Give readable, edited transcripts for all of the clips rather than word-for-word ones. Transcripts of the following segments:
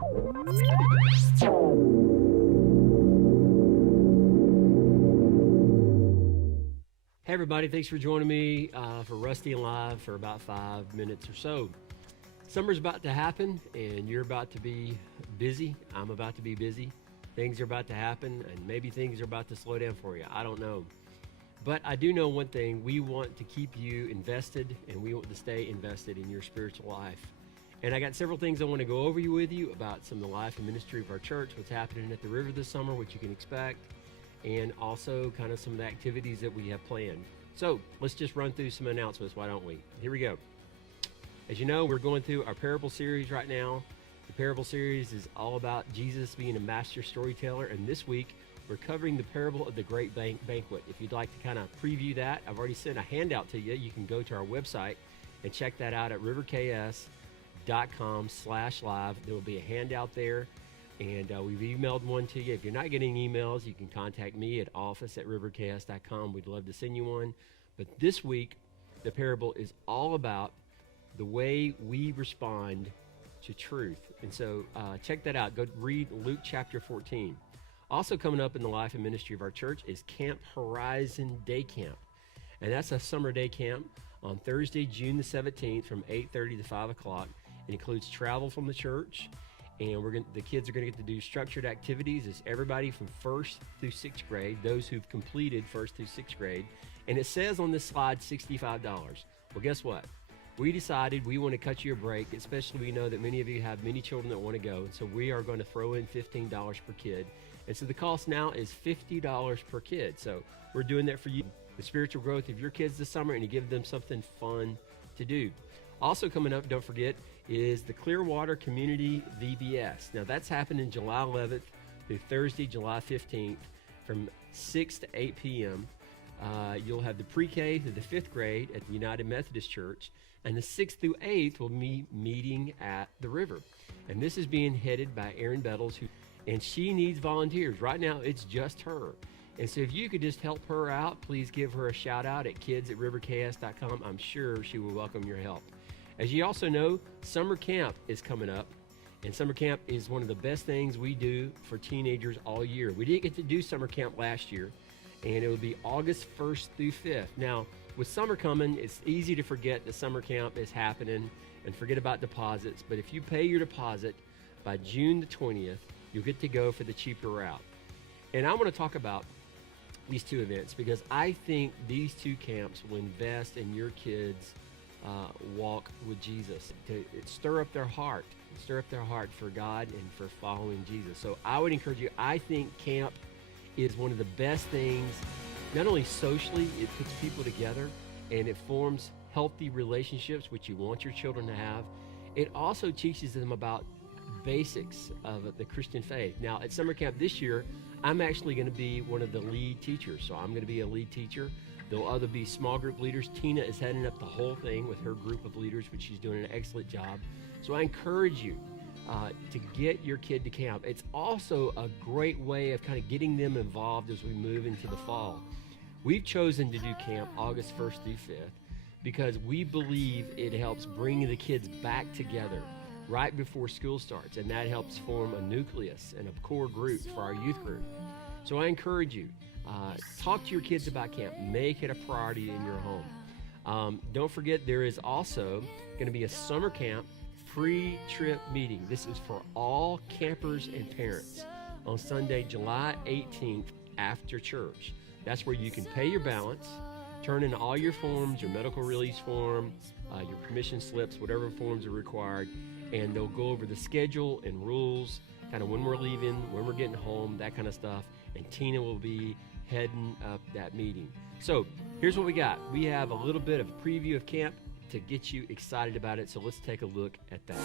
Hey everybody, thanks for joining me for Rusty and Live for about 5 minutes or so. Summer's about to happen and you're about to be busy. I'm about to be busy. Things are about to happen and maybe things are about to slow down for you. I don't know. But I do know one thing. We want to keep you invested and we want to stay invested in your spiritual life. And I got several things I want to go over with you about some of the life and ministry of our church, what's happening at the river this summer, what you can expect, and also kind of some of the activities that we have planned. So let's just run through some announcements, why don't we? Here we go. As you know, we're going through our parable series right now. The parable series is all about Jesus being a master storyteller, and this week we're covering the parable of the Great Banquet. If you'd like to kind of preview that, I've already sent a handout to you. You can go to our website and check that out at riverks.com/live. There will be a handout there. And we've emailed one to you. If you're not getting emails, you can contact me at office@riverks.com. We'd love to send you one. But this week, the parable is all about the way we respond to truth. And so check that out. Go read Luke chapter 14. Also coming up in the life and ministry of our church is Camp Horizon Day Camp. And that's a summer day camp on Thursday, June the 17th from 8:30 to 5 o'clock. It includes travel from the church. And the kids are going to get to do structured activities. It's everybody from 1st through 6th grade, those who've completed 1st through 6th grade. And it says on this slide $65. Well, guess what? We decided we want to cut you a break, especially we know that many of you have many children that want to go. And so we are going to throw in $15 per kid. And so the cost now is $50 per kid. So we're doing that for you, the spiritual growth of your kids this summer, and to give them something fun to do. Also coming up, don't forget, is the Clearwater Community VBS. Now that's happening July 11th through Thursday, July 15th from 6 to 8 p.m. You'll have the pre-K to the 5th grade at the United Methodist Church, and the 6th through 8th will be meeting at the river. And this is being headed by Erin Bettles, and she needs volunteers. Right now, it's just her. And so if you could just help her out, please give her a shout out at kids@riverks.com. I'm sure she will welcome your help. As you also know, summer camp is coming up, and summer camp is one of the best things we do for teenagers all year. We didn't get to do summer camp last year, and it will be August 1st through 5th. Now, with summer coming, it's easy to forget that summer camp is happening and forget about deposits, but if you pay your deposit by June the 20th, you'll get to go for the cheaper route. And I want to talk about these two events because I think these two camps will invest in your kids' walk with Jesus, to stir up their heart for God and for following Jesus. So I would encourage you, I think camp is one of the best things, not only socially, it puts people together and it forms healthy relationships, which you want your children to have. It also teaches them about basics of the Christian faith. Now at summer camp this year, I'm actually going to be one of the lead teachers. So I'm going to be a lead teacher. There'll other be small group leaders. Tina is heading up the whole thing with her group of leaders, which she's doing an excellent job. So I encourage you to get your kid to camp. It's also a great way of kind of getting them involved as we move into the fall. We've chosen to do camp August 1st through 5th because we believe it helps bring the kids back together right before school starts, and that helps form a nucleus and a core group for our youth group. So I encourage you, talk to your kids about camp. Make it a priority in your home. Don't forget, there is also going to be a summer camp pre-trip meeting. This is for all campers and parents on Sunday, July 18th after church. That's where you can pay your balance, turn in all your forms, your medical release form, your permission slips, whatever forms are required, and they'll go over the schedule and rules, kind of when we're leaving, when we're getting home, that kind of stuff. And Tina will be heading up that meeting. So here's what we got. We have a little bit of a preview of camp to get you excited about it. So let's take a look at that.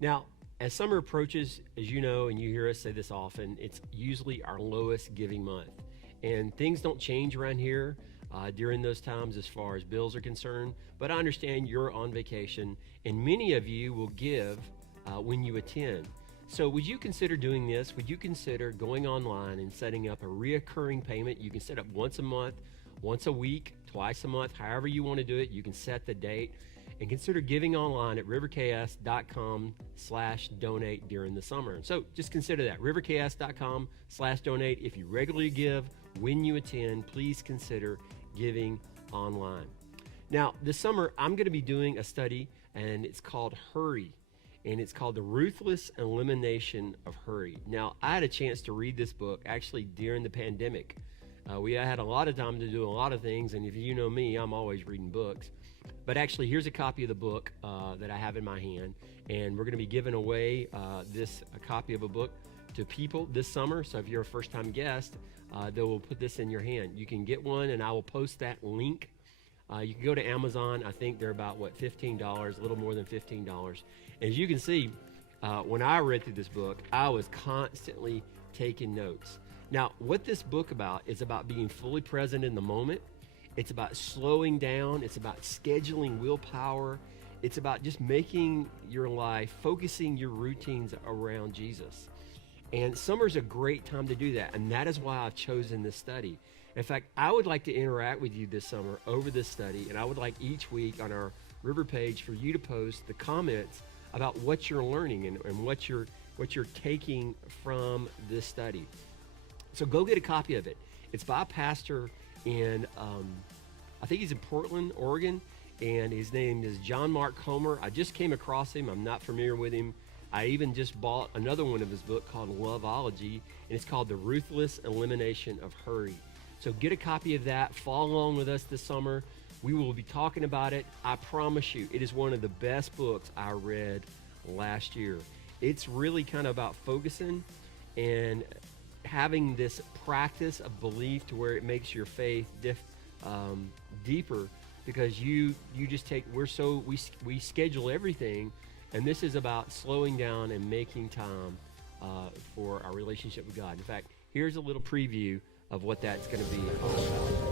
Now, as summer approaches, as you know, and you hear us say this often, it's usually our lowest giving month. And things don't change around here during those times as far as bills are concerned. But I understand you're on vacation, and many of you will give when you attend. So would you consider doing this? Would you consider going online and setting up a reoccurring payment? You can set up once a month, once a week, twice a month, however you want to do it. You can set the date. And consider giving online at riverks.com/donate during the summer. So just consider that, riverks.com/donate. If you regularly give, when you attend, please consider giving online. Now, this summer, I'm going to be doing a study, and it's called Hurry, and it's called The Ruthless Elimination of Hurry. Now, I had a chance to read this book actually during the pandemic. We had a lot of time to do a lot of things, and if you know me, I'm always reading books. But actually, here's a copy of the book that I have in my hand, and we're going to be giving away a copy of a book to people this summer. So if you're a first-time guest, they will put this in your hand. You can get one, and I will post that link. You can go to Amazon. I think they're about, $15, a little more than $15. As you can see, when I read through this book, I was constantly taking notes. Now, what this book is about being fully present in the moment. It's about slowing down. It's about scheduling willpower. It's about just making your life, focusing your routines around Jesus. And summer's a great time to do that, and that is why I've chosen this study. In fact, I would like to interact with you this summer over this study, and I would like each week on our River page for you to post the comments about what you're learning and what you're taking from this study. So go get a copy of it. It's by a pastor in, I think he's in Portland, Oregon, and his name is John Mark Comer. I just came across him. I'm not familiar with him. I even just bought another one of his books called Loveology, and it's called The Ruthless Elimination of Hurry. So get a copy of that. Follow along with us this summer. We will be talking about it. I promise you, it is one of the best books I read last year. It's really kind of about focusing and having this practice of belief to where it makes your faith deeper, because you just take, we schedule everything, and this is about slowing down and making time for our relationship with God. In fact, here's a little preview of what that's going to be all about.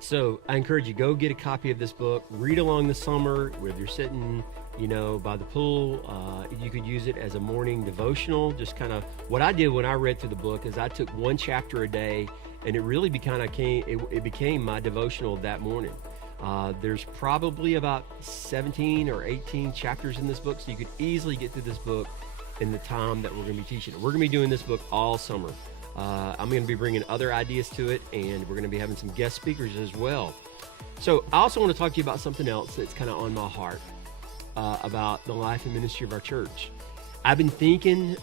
So I encourage you, go get a copy of this book, read along the summer, whether you're sitting, by the pool. You could use it as a morning devotional. Just kind of what I did when I read through the book is I took one chapter a day, and it really became my devotional that morning. There's probably about 17 or 18 chapters in this book, so you could easily get through this book in the time that we're going to be teaching it. We're going to be doing this book all summer. I'm going to be bringing other ideas to it, and we're going to be having some guest speakers as well. So I also want to talk to you about something else that's kind of on my heart about the life and ministry of our church. I've been thinking,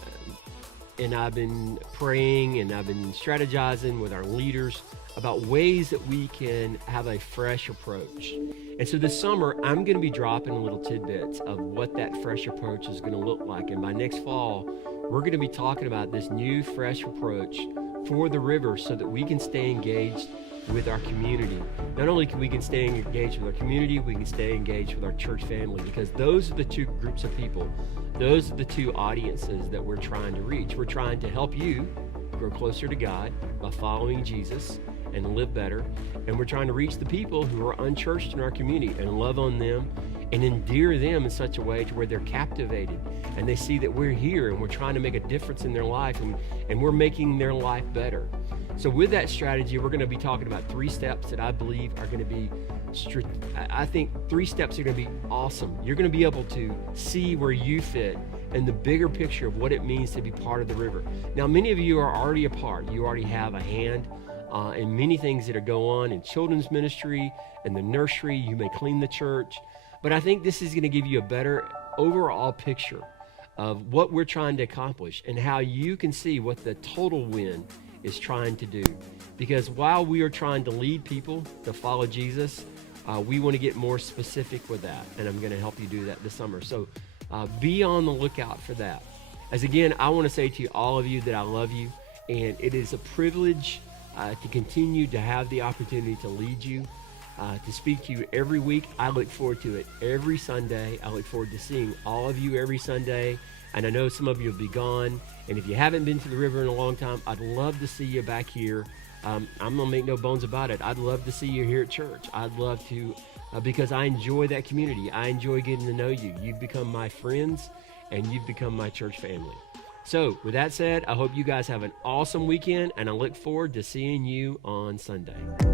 and I've been praying, and I've been strategizing with our leaders about ways that we can have a fresh approach. And so this summer, I'm going to be dropping little tidbits of what that fresh approach is going to look like. And by next fall, we're going to be talking about this new fresh approach for the river so that we can stay engaged with our community. Not only can we stay engaged with our community, we can stay engaged with our church family, because those are the two groups of people. Those are the two audiences that we're trying to reach. We're trying to help you grow closer to God by following Jesus and live better. And we're trying to reach the people who are unchurched in our community and love on them and endear them in such a way to where they're captivated and they see that we're here and we're trying to make a difference in their life, and we're making their life better. So with that strategy, we're going to be talking about 3 steps that I believe are going to be, I think 3 steps are going to be awesome. You're going to be able to see where you fit and the bigger picture of what it means to be part of the river. Now, many of you are already a part. You already have a hand in many things that are going on in children's ministry, in the nursery. You may clean the church. But I think this is going to give you a better overall picture of what we're trying to accomplish and how you can see what the total win is trying to do. Because while we are trying to lead people to follow Jesus, we want to get more specific with that. And I'm going to help you do that this summer. So be on the lookout for that. As again, I want to say to all of you that I love you. And it is a privilege to continue to have the opportunity to lead you, to speak to you every week. I look forward to it every Sunday. I look forward to seeing all of you every Sunday. And I know some of you will be gone. And if you haven't been to the river in a long time, I'd love to see you back here. I'm going to make no bones about it. I'd love to see you here at church. I'd love to, because I enjoy that community. I enjoy getting to know you. You've become my friends, and you've become my church family. So with that said, I hope you guys have an awesome weekend, and I look forward to seeing you on Sunday.